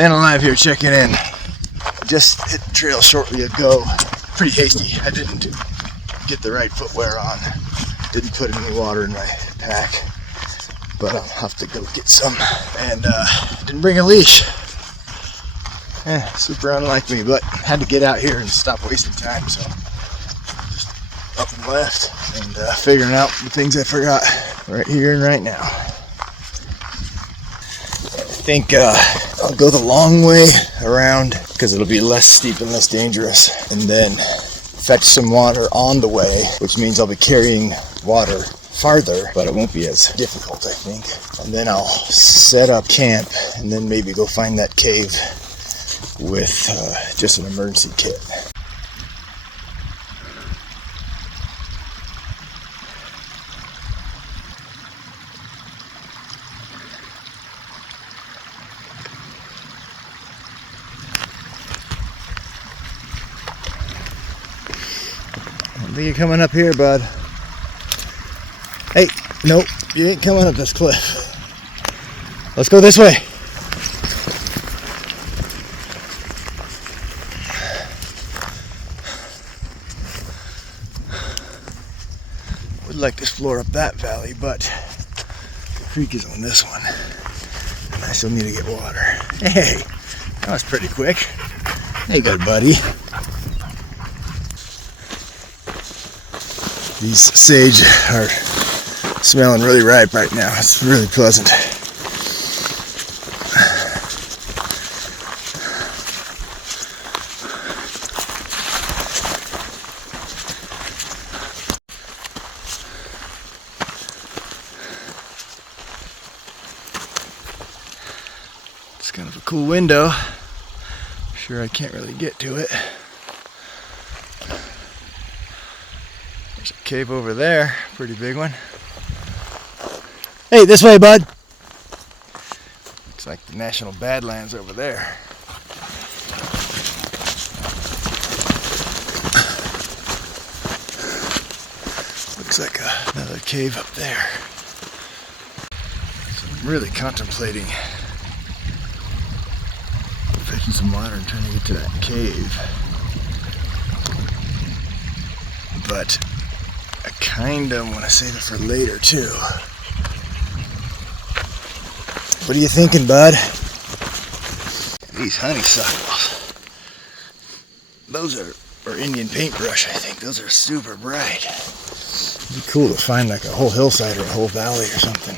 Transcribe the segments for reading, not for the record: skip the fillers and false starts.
Nan-alive here checking in. Just hit the trail shortly ago. Pretty hasty. I didn't get the right footwear on. Didn't put any water in my pack. But I'll have to go get some. And didn't bring a leash. Super unlike me, but had to get out here and stop wasting time. So just up and left and figuring out the things I forgot right here and right now. I think I'll go the long way around because it'll be less steep and less dangerous, and then fetch some water on the way, which means I'll be carrying water farther, but it won't be as difficult, I think. And then I'll set up camp and then maybe go find that cave with just an emergency kit. I think you're coming up here, bud. Hey, nope, you ain't coming up this cliff. Let's go this way. Would like to explore up that valley, but the creek is on this one. And I still need to get water. Hey, that was pretty quick. Hey, good buddy. These sage are smelling really ripe right now. It's really pleasant. It's kind of a cool window. Sure, I can't really get to it. There's a cave over there, pretty big one. Hey, this way, bud. Looks like the National Badlands over there. Looks like another cave up there. So I'm really contemplating fetching some water and trying to get to that cave. But I kinda want to save it for later too. What are you thinking, bud? These honeysuckles. Those are Indian paintbrush, I think. Those are super bright. It'd be cool to find like a whole hillside or a whole valley or something.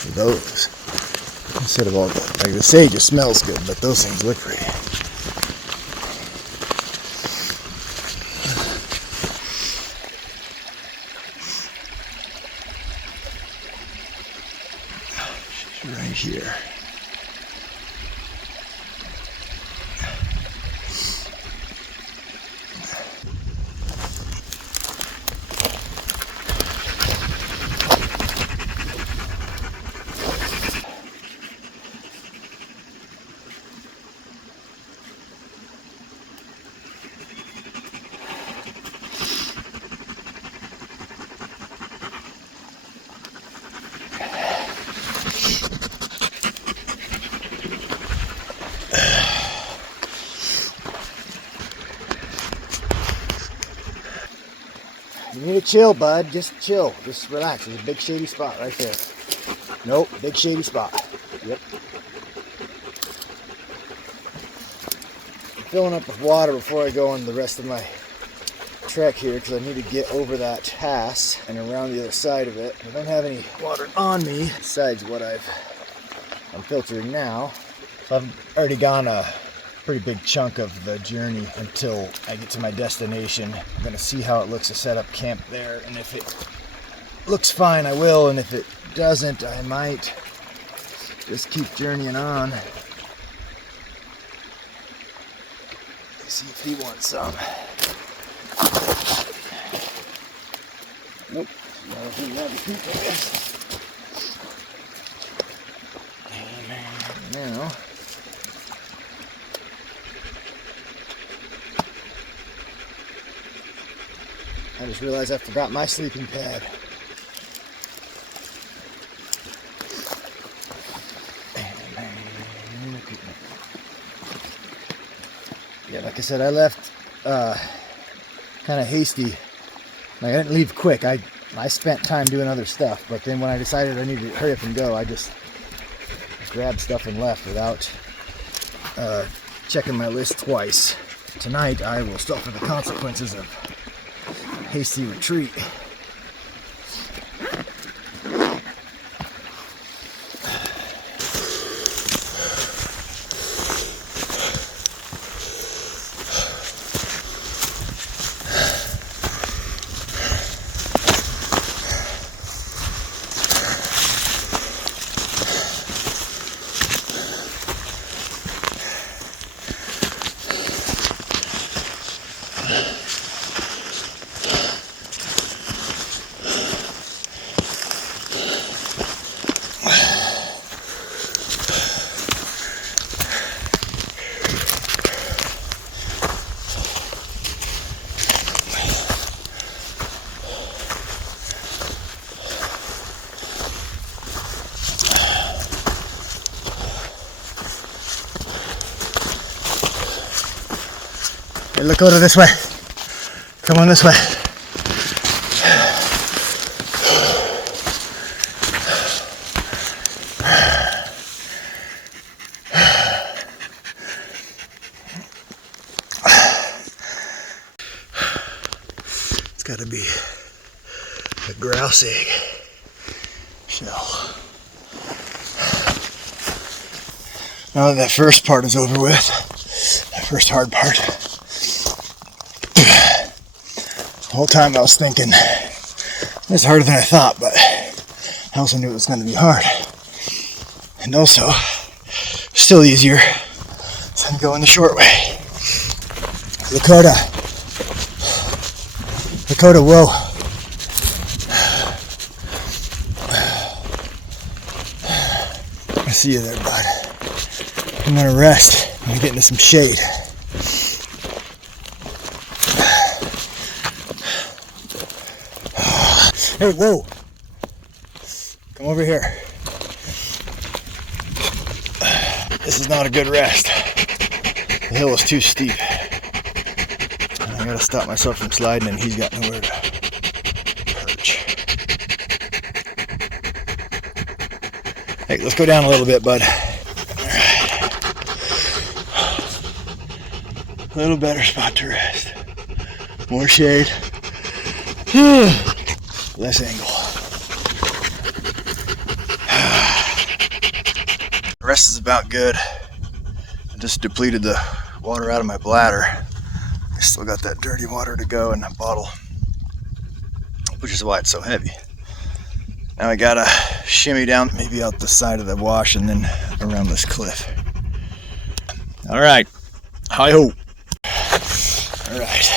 For those. Instead of all the, like the sage, it smells good, but those things look pretty. Right here. You need to chill, bud. Just chill. Just relax. There's a big shady spot right there. Nope, big shady spot. Yep. I'm filling up with water before I go on the rest of my trek here because I need to get over that pass and around the other side of it. I don't have any water on me besides what I'm filtering now. So I've already gone a pretty big chunk of the journey until I get to my destination. I'm gonna see how it looks to set up camp there, and if it looks fine, I will, and if it doesn't, I might just keep journeying on. See if he wants some. Nope. Now. I just realized I forgot my sleeping pad. Yeah, like I said, I left kind of hasty. Like, I didn't leave quick. I spent time doing other stuff, but then when I decided I needed to hurry up and go, I just grabbed stuff and left without checking my list twice. Tonight I will suffer the consequences of hasty retreat. Hey, LAKOTA, this way. Come on this way. It's got to be a grouse egg shell. Now that first part is over with, that first hard part, the whole time I was thinking, it's harder than I thought, but I also knew it was going to be hard. And also, still easier than going the short way. LAKOTA. LAKOTA, whoa. I see you there, bud. I'm going to rest. I'm going to get into some shade. Hey, whoa! Come over here. This is not a good rest. The hill is too steep. I gotta stop myself from sliding, and he's got nowhere to perch. Hey, let's go down a little bit, bud. Alright. A little better spot to rest. More shade. Less angle. The rest is about good. I just depleted the water out of my bladder. I still got that dirty water to go in that bottle, which is why it's so heavy. Now I gotta shimmy down, maybe out the side of the wash and then around this cliff. All right, hi-ho. All right,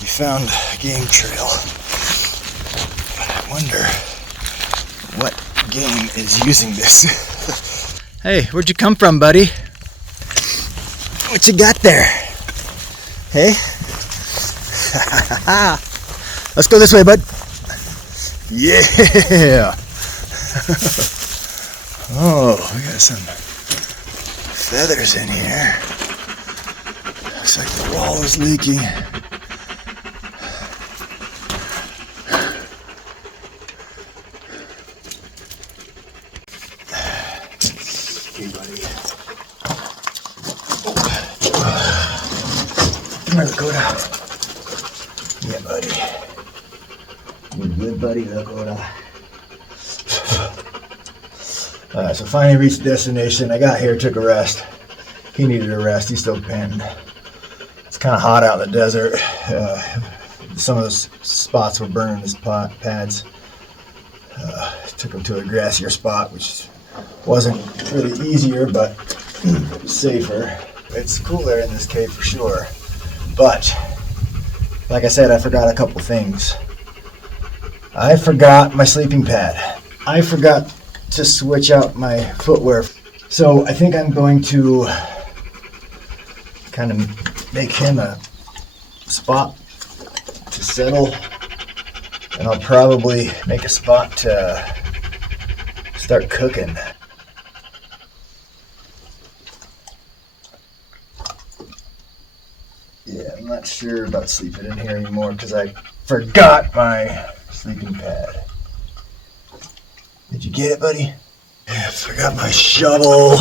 we found a game trail. Wonder what game is using this. Hey, where'd you come from, buddy? What you got there? Hey? Let's go this way, bud. Yeah. Oh, we got some feathers in here. Looks like the wall is leaking. Hey, buddy. Come here, LAKOTA. Yeah, buddy. You're good, buddy, LAKOTA. Alright, so finally reached destination. I got here, took a rest. He needed a rest. He's still panting. It's kind of hot out in the desert. Some of those spots were burning his pads. Took him to a grassier spot, which wasn't really easier, but safer. It's cooler in this cave for sure. But, like I said, I forgot a couple things. I forgot my sleeping pad. I forgot to switch out my footwear. So I think I'm going to kind of make him a spot to settle. And I'll probably make a spot to start cooking. Yeah, I'm not sure about sleeping in here anymore because I forgot my sleeping pad. Did you get it, buddy? Yeah, I forgot my shovel.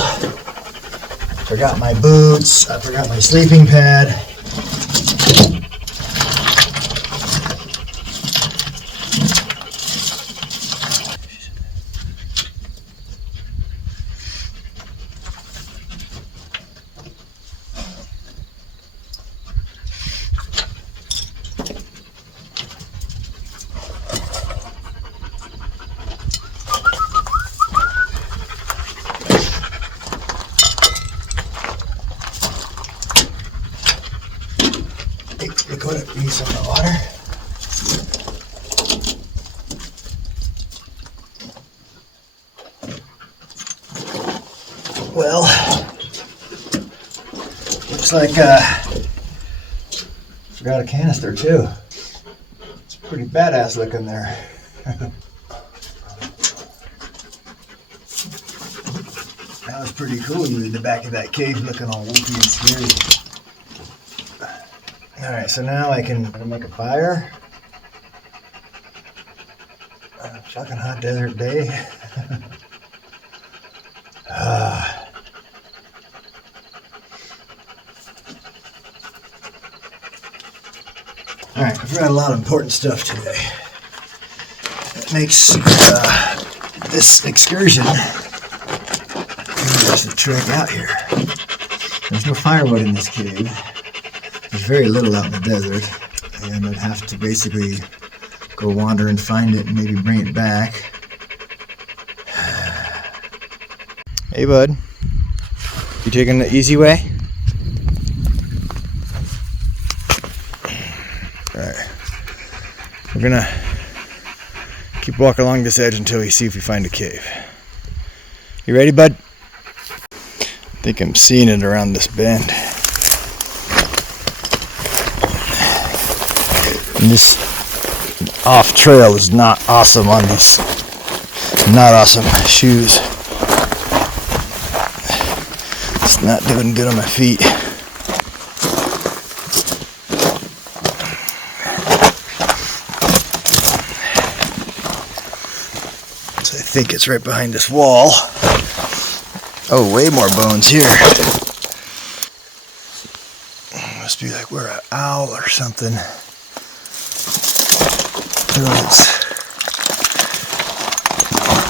Forgot my boots. I forgot my sleeping pad. Hey, LAKOTA, you need some of the water? Well, looks like forgot a canister too. It's pretty badass looking there. That was pretty cool, you in the back of that cave looking all wolfy and scary. Alright, so now I can make a fire. Fucking hot desert day. Alright, I've got a lot of important stuff today. That makes this excursion just a trek out here. There's no firewood in this cave. There's very little out in the desert, and I'd have to basically go wander and find it and maybe bring it back. Hey bud, you taking the easy way? Alright, we're gonna keep walking along this edge until we see if we find a cave. You ready, bud? I think I'm seeing it around this bend. And this off trail is not awesome on these not awesome shoes. It's not doing good on my feet. So I think it's right behind this wall. Oh, way more bones here. Must be like we're an owl or something. Throws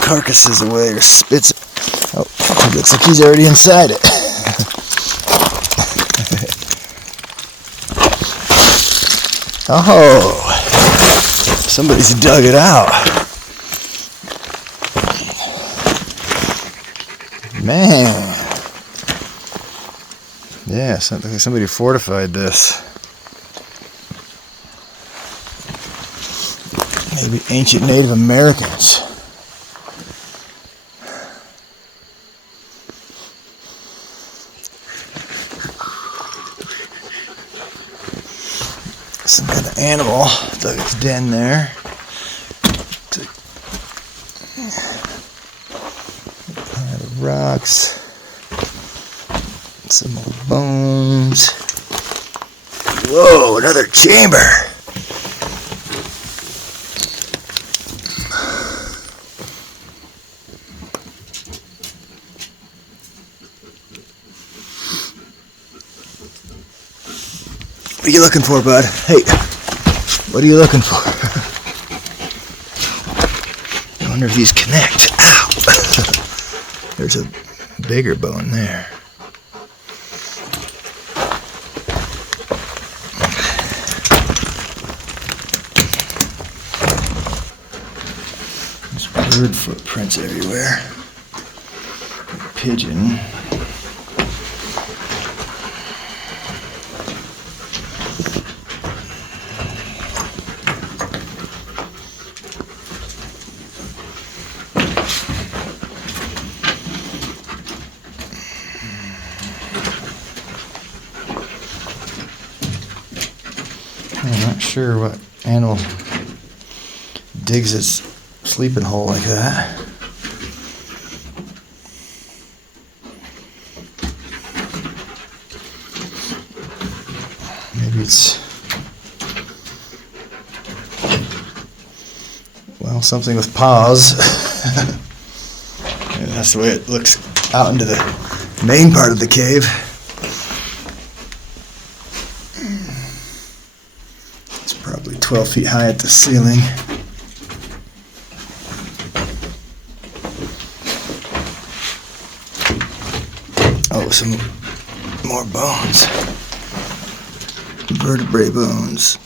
carcasses away or spits it. Oh, it looks like he's already inside it. Oh, somebody's dug it out. Man. Yeah, something like somebody fortified this. Maybe ancient Native Americans. Some kind of animal dug its den there. Pile of rocks. Some old bones. Whoa, another chamber. What are you looking for, bud? Hey, what are you looking for? I wonder if these connect. Ow! There's a bigger bone there. There's bird footprints everywhere. Pigeon. I'm not sure what animal digs its sleeping hole like that. Maybe it's, well, something with paws. And that's the way it looks out into the main part of the cave. It's probably 12 feet high at the ceiling. Oh, some more bones. Vertebrae bones.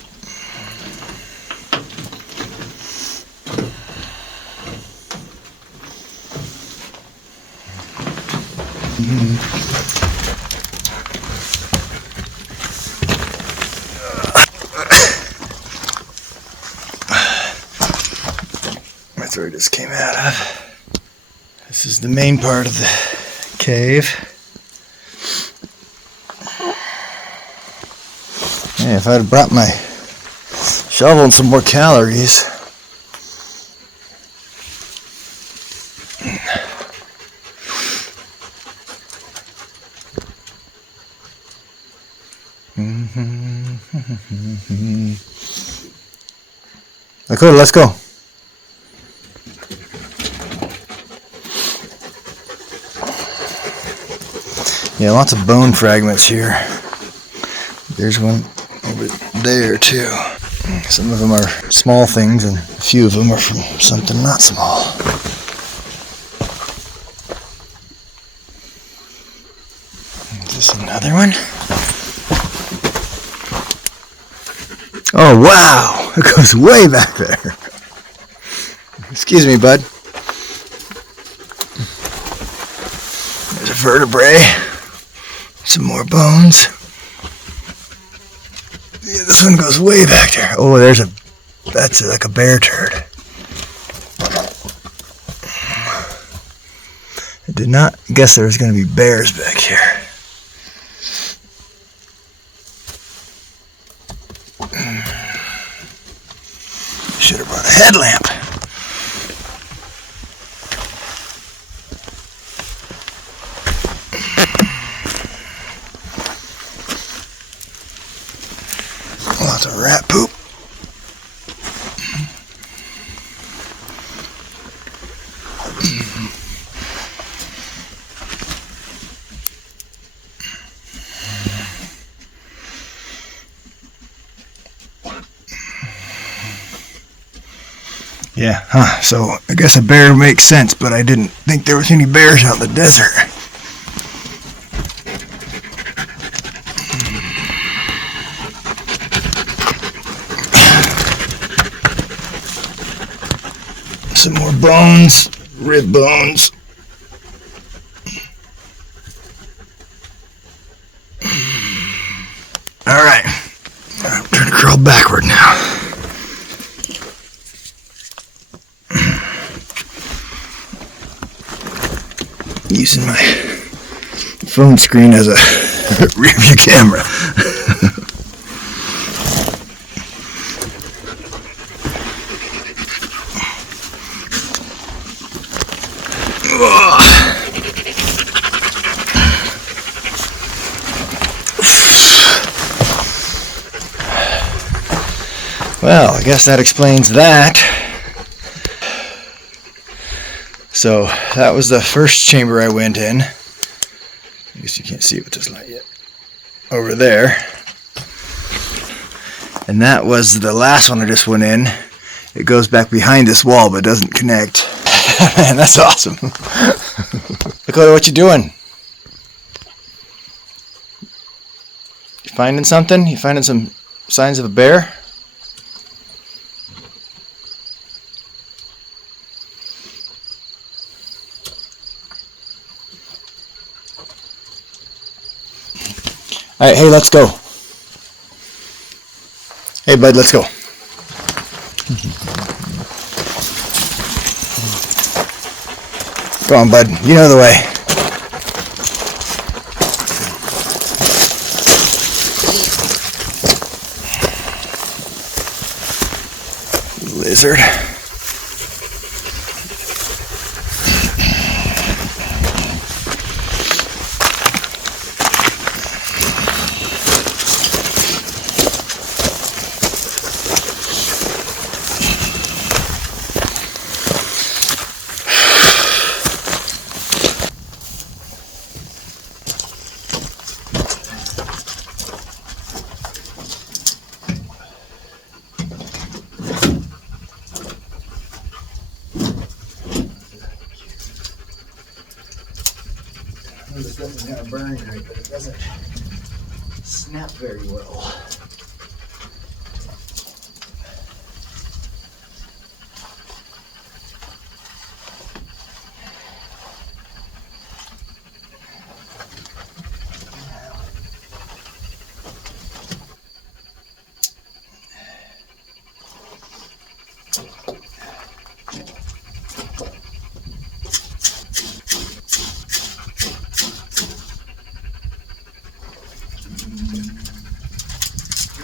That's where it just came out of. This is the main part of the cave. Yeah, if I'd have brought my shovel and some more calories. LAKOTA, let's go. Yeah, lots of bone fragments here. There's one over there too. Some of them are small things and a few of them are from something not small. Is this another one? Oh wow! It goes way back there. Excuse me, bud. There's a vertebrae. Some more bones. Yeah, this one goes way back there. Oh, that's like a bear turd. I did not guess there was going to be bears back here. Should have brought a headlamp. Lots of rat poop. Yeah, so I guess a bear makes sense, but I didn't think there was any bears out in the desert. Some more bones, rib bones. Alright, I'm trying to crawl backward now. Using my phone screen as a rear view camera. Well, I guess that explains that. So that was the first chamber I went in. I guess you can't see it with this light yet. Over there. And that was the last one I just went in. It goes back behind this wall but doesn't connect. Man, that's awesome. LAKOTA, what you doing? You finding something? You finding some signs of a bear? Alright, hey, let's go. Hey, bud, let's go. Go on, bud. You know the way. Lizard. This definitely gonna burn great, but it doesn't snap very well.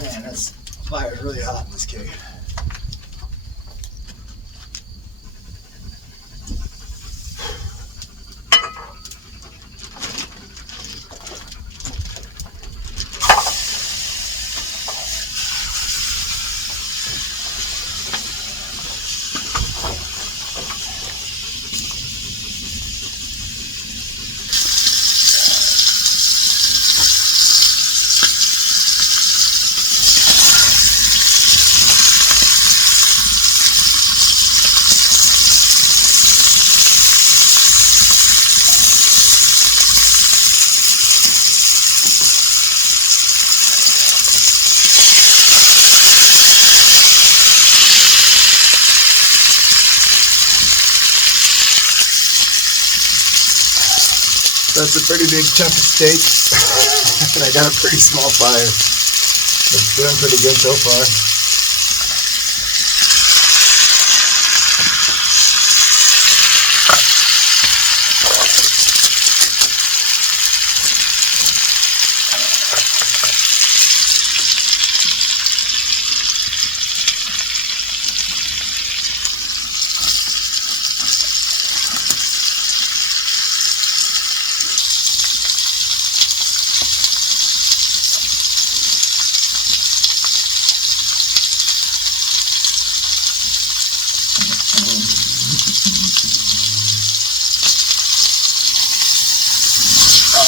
Man, that's fire's really hot in this cave. That's a pretty big chunk of steak, and I got a pretty small fire. It's doing pretty good so far.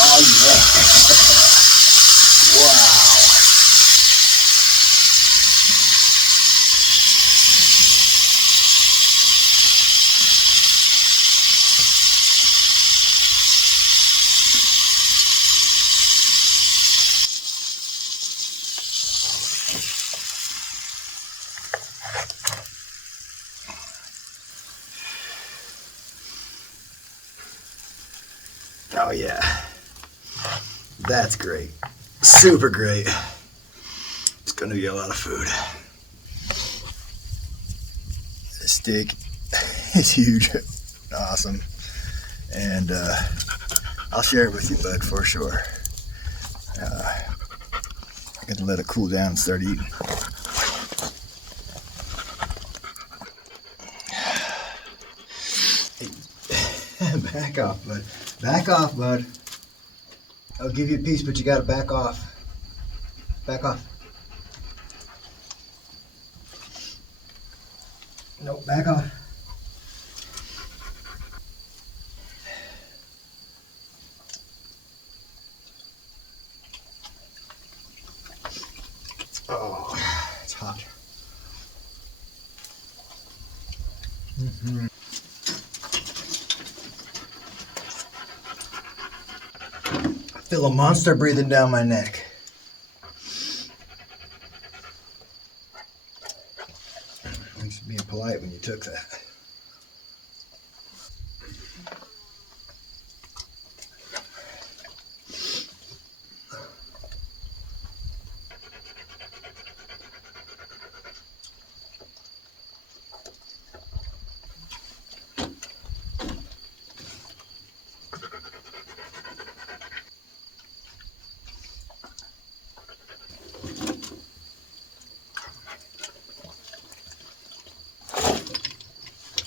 Oh yeah. Wow. Oh yeah. That's great. Super great. It's gonna be a lot of food. This steak is huge. Awesome. And I'll share it with you, bud, for sure. I got to let it cool down and start eating. Hey, back off, bud. Back off, bud. I'll give you a piece, but you gotta back off. Back off. Nope, back off. Oh, it's hot. Mm-hmm. I feel a monster breathing down my neck. Thanks for being polite when you took that.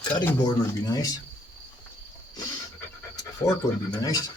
Cutting board would be nice. Fork would be nice.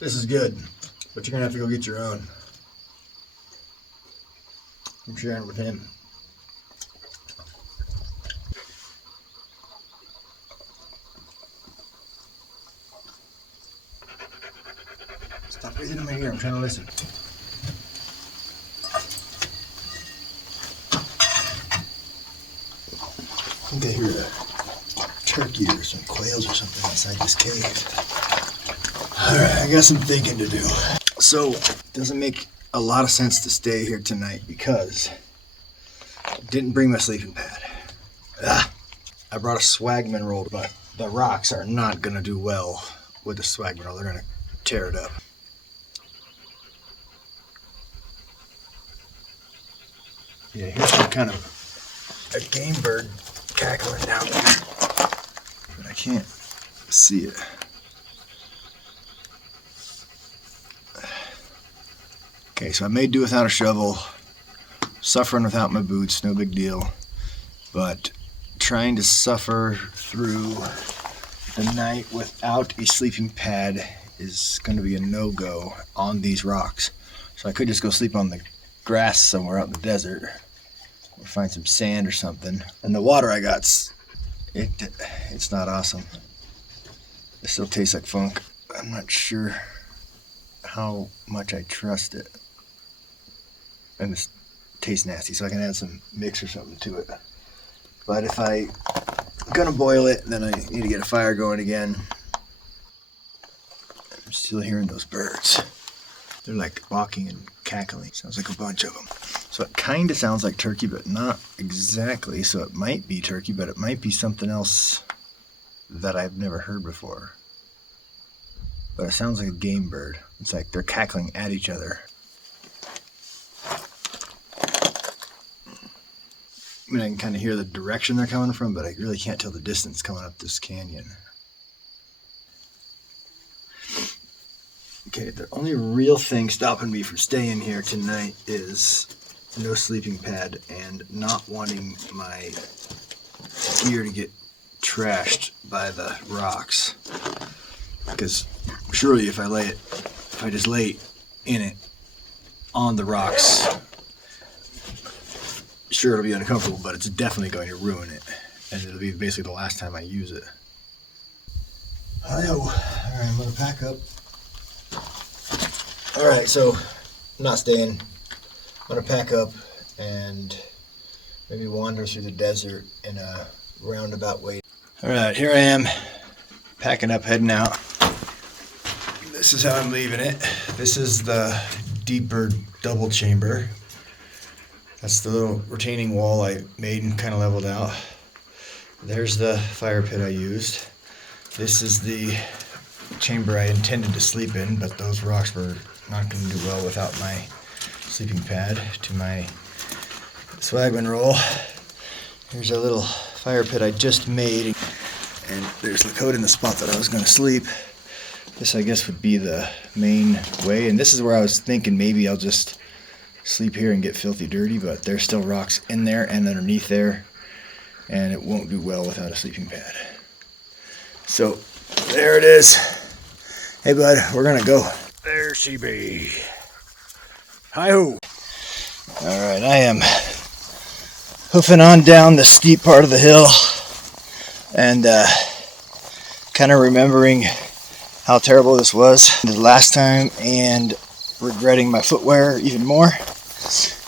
This is good, but you're gonna have to go get your own. I'm sharing it with him. Stop breathing in my ear, I'm trying to listen. I think I hear a turkey or some quails or something outside this cave. Alright, I got some thinking to do. So, it doesn't make a lot of sense to stay here tonight because I didn't bring my sleeping pad. I brought a swagman roll, but the rocks are not going to do well with the swagman roll. They're going to tear it up. Yeah, here's some kind of a game bird cackling down there, but I can't see it. Okay, so I may do without a shovel, suffering without my boots, no big deal, but trying to suffer through the night without a sleeping pad is going to be a no-go on these rocks. So I could just go sleep on the grass somewhere out in the desert, or find some sand or something. And the water I got's, it's not awesome. It still tastes like funk. I'm not sure how much I trust it. And it tastes nasty, so I can add some mix or something to it. But if I'm gonna boil it, then I need to get a fire going again. I'm still hearing those birds. They're like barking and cackling. Sounds like a bunch of them. So it kind of sounds like turkey, but not exactly. So it might be turkey, but it might be something else that I've never heard before. But it sounds like a game bird. It's like they're cackling at each other. I mean, I can kind of hear the direction they're coming from, but I really can't tell the distance coming up this canyon. Okay, the only real thing stopping me from staying here tonight is no sleeping pad and not wanting my gear to get trashed by the rocks. Because surely if I just lay in it on the rocks, sure it'll be uncomfortable, but it's definitely going to ruin it. And it'll be basically the last time I use it. Alright, I'm gonna pack up. Alright, so I'm not staying. I'm gonna pack up and maybe wander through the desert in a roundabout way. Alright, here I am, packing up, heading out. This is how I'm leaving it. This is the deeper double chamber. That's the little retaining wall I made and kind of leveled out. There's the fire pit I used. This is the chamber I intended to sleep in, but those rocks were not going to do well without my sleeping pad to my swagman roll. Here's a little fire pit I just made, and there's LAKOTA in the spot that I was going to sleep. This, I guess, would be the main way, and this is where I was thinking maybe I'll just sleep here and get filthy dirty, but there's still rocks in there and underneath there, and it won't do well without a sleeping pad. So there it is. Hey bud, we're gonna go. There she be. Hi-ho. Alright, I am hoofing on down the steep part of the hill and kind of remembering how terrible this was the last time and regretting my footwear even more.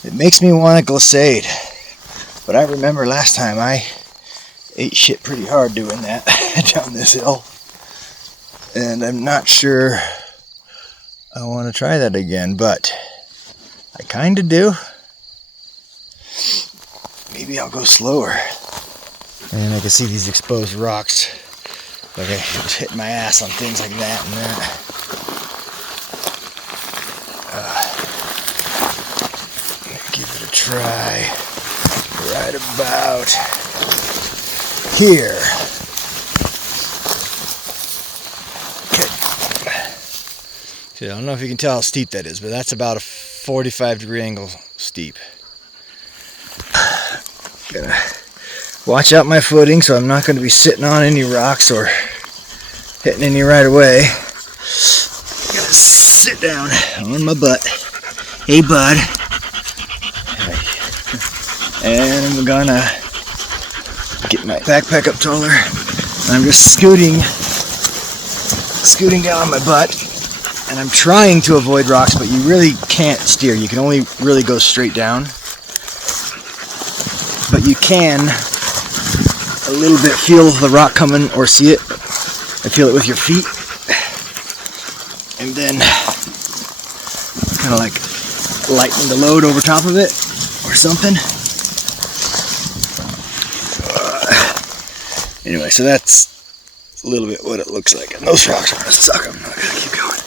It makes me want a glissade, but I remember last time I ate shit pretty hard doing that down this hill, and I'm not sure I want to try that again, but I kind of do. Maybe I'll go slower. And I can see these exposed rocks, like I was hitting my ass on things like that and that. Give it a try right about here. Okay. See, I don't know if you can tell how steep that is, but that's about a 45-degree angle steep. Gotta watch out my footing so I'm not going to be sitting on any rocks or hitting any right away. Gotta sit down on my butt. Hey, bud. And I'm gonna get my backpack up taller. I'm just scooting down on my butt, and I'm trying to avoid rocks, but you really can't steer. You can only really go straight down, but you can a little bit feel the rock coming or see it and feel it with your feet, and then kind of like lighten the load over top of it or something. Anyway, so that's a little bit what it looks like. And those rocks are gonna suck them. I gotta keep going.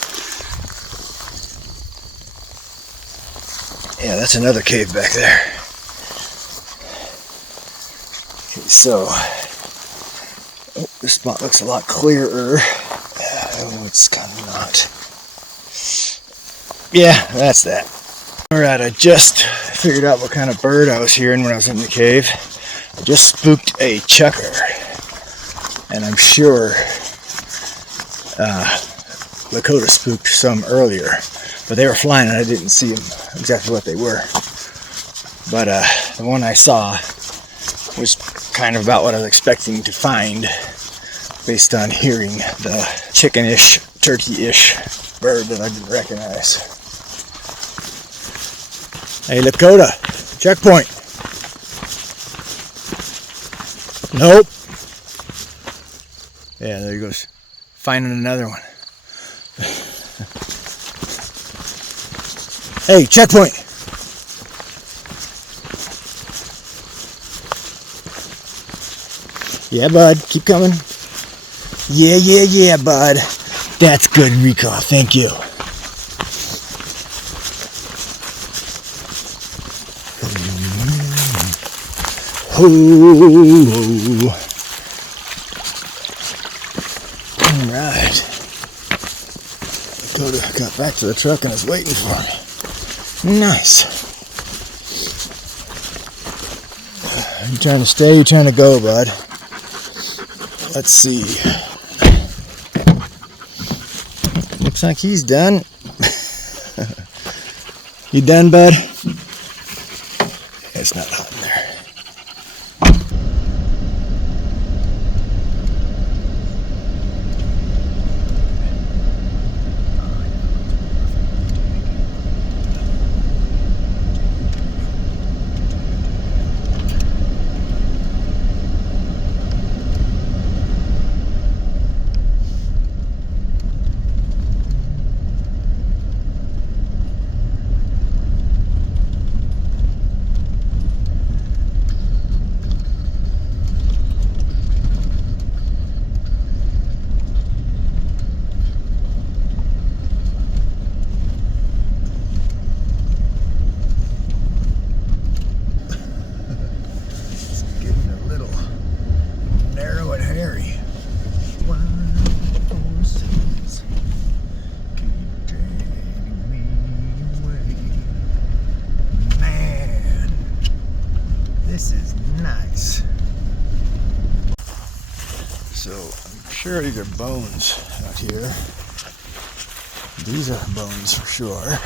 Yeah, that's another cave back there. Okay, so, this spot looks a lot clearer. Oh, it's kind of not. Yeah, that's that. Alright, I just figured out what kind of bird I was hearing when I was in the cave. I just spooked a chucker. And I'm sure LAKOTA spooked some earlier, but they were flying and I didn't see them exactly what they were. But the one I saw was kind of about what I was expecting to find based on hearing the chicken-ish, turkey-ish bird that I didn't recognize. Hey, LAKOTA, checkpoint. Nope. Yeah, there he goes. Finding another one. Hey, checkpoint! Yeah, bud. Keep coming. Yeah, bud. That's good recall. Thank you. Oh. Alright. LAKOTA got back to the truck and is waiting for me. Nice. You trying to stay? You trying to go, bud? Let's see. Looks like he's done. You done, bud? It's not hot in there. So I'm sure these are bones out here. These are bones for sure.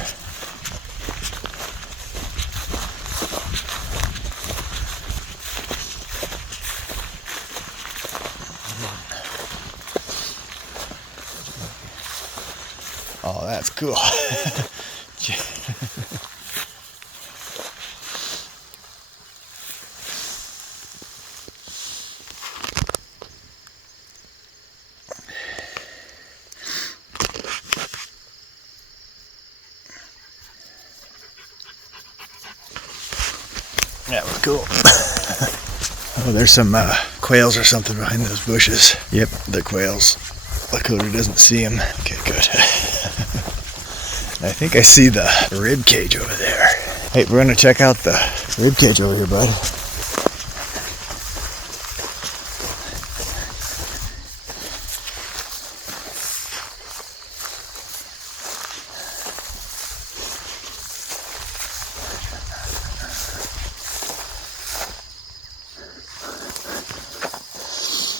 Oh, that's cool. That was cool. Oh, there's some quails or something behind those bushes. Yep, the quails. LAKOTA doesn't see them. Okay, good. I think I see the rib cage over there. Hey, we're gonna check out the rib cage over here, bud.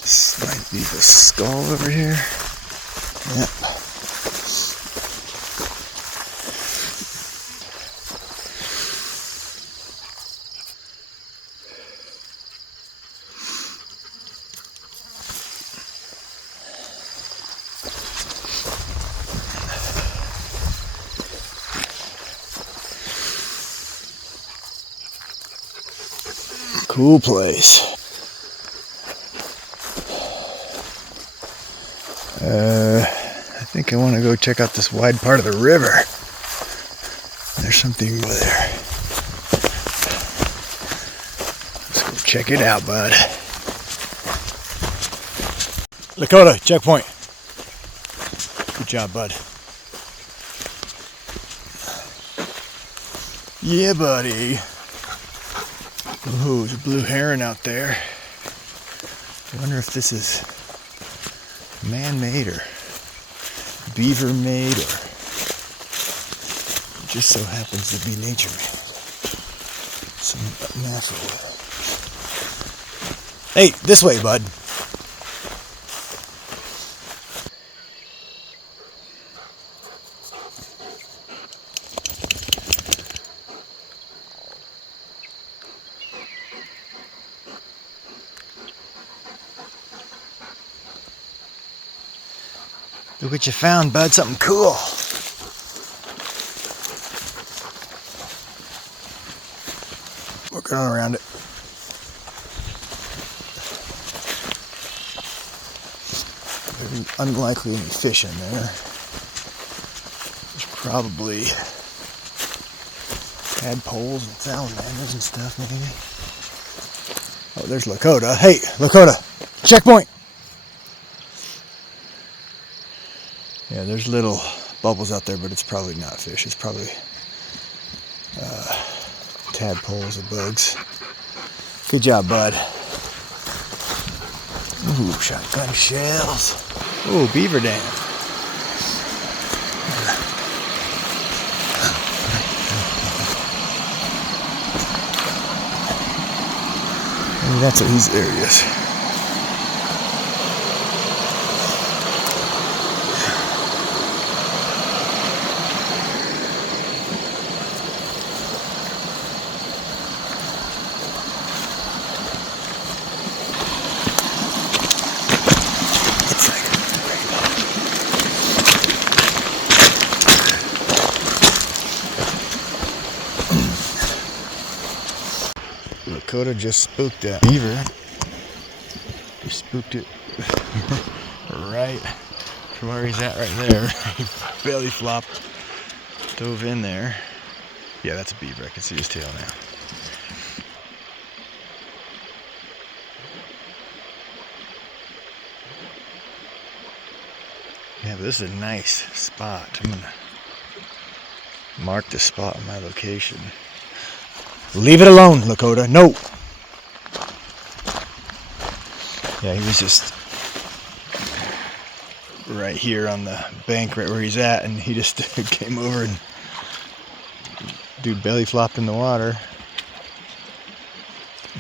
This might be the skull over here. Yep. Cool place. I think I want to go check out this wide part of the river. There's something over there. Let's go check it out, bud. LAKOTA, checkpoint. Good job, bud. Yeah, buddy. Ooh, there's a blue heron out there. I wonder if this is man-made or beaver-made, or it just so happens to be nature-made. Some natural way. Hey, this way, bud. Look what you found, bud. Something cool. Working on around it. There's unlikely any fish in there. There's probably tadpoles and salamanders and stuff, maybe. Oh, there's LAKOTA. Hey, LAKOTA, checkpoint. Yeah, there's little bubbles out there, but it's probably not fish. It's probably tadpoles or bugs. Good job, bud. Ooh, shotgun shells. Ooh, beaver dam. Maybe that's what he's, there he is. LAKOTA just spooked that beaver. He spooked it right from where he's at right there. He belly flopped, dove in there. Yeah, that's a beaver. I can see his tail now. Yeah, but this is a nice spot. I'm gonna mark the spot on my location. Leave it alone, LAKOTA. No. Yeah, he was just right here on the bank, right where he's at, and he just came over and dude belly flopped in the water.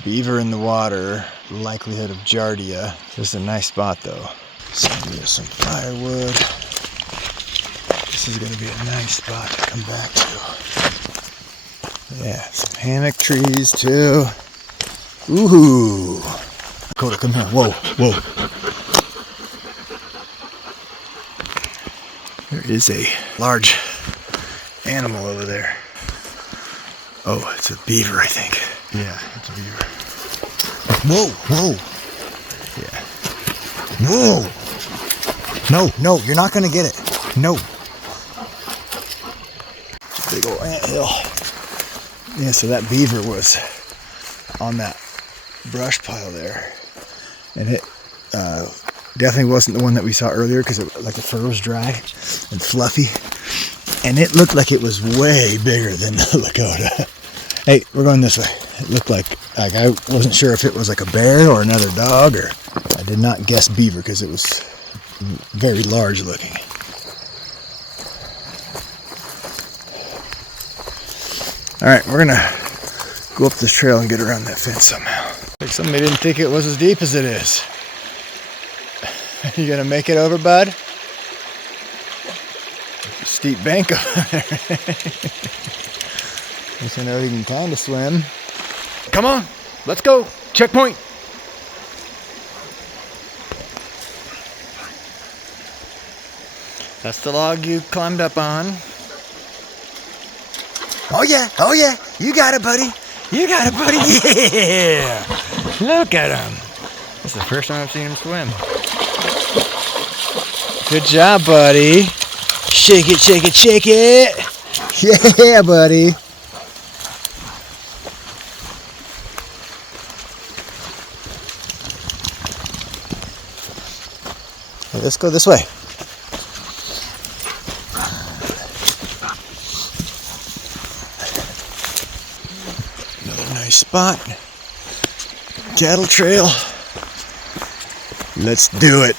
Beaver in the water. Likelihood of giardia. This is a nice spot, though. Send me some firewood. This is gonna be a nice spot to come back to. Yeah, some hammock trees too. Ooh. LAKOTA, come here. Whoa, whoa. There is a large animal over there. Oh, it's a beaver, I think. Yeah, it's a beaver. Whoa, whoa. Yeah. Whoa. No, no, you're not gonna get it. No. It's a big old anthill. Yeah, so that beaver was on that brush pile there, and it definitely wasn't the one that we saw earlier because like the fur was dry and fluffy, and it looked like it was way bigger than the LAKOTA. Hey, we're going this way. It looked like I wasn't sure if it was like a bear or another dog, or I did not guess beaver because it was very large looking. Alright, we're gonna go up this trail and get around that fence somehow. Like somebody didn't think it was as deep as it is. You gonna make it over, bud? Steep bank over there. Guess I know he can kind of swim. Come on, let's go. Checkpoint. That's the log you climbed up on. Oh yeah, you got it, buddy. You got it, buddy. Yeah. Look at him. This is the first time I've seen him swim. Good job, buddy. Shake it, shake it, shake it. Yeah, buddy. Let's go this way. Another nice spot. Cattle trail. Let's do it.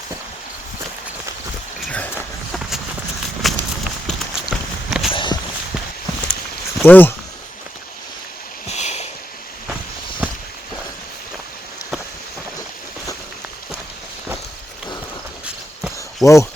Whoa. Whoa.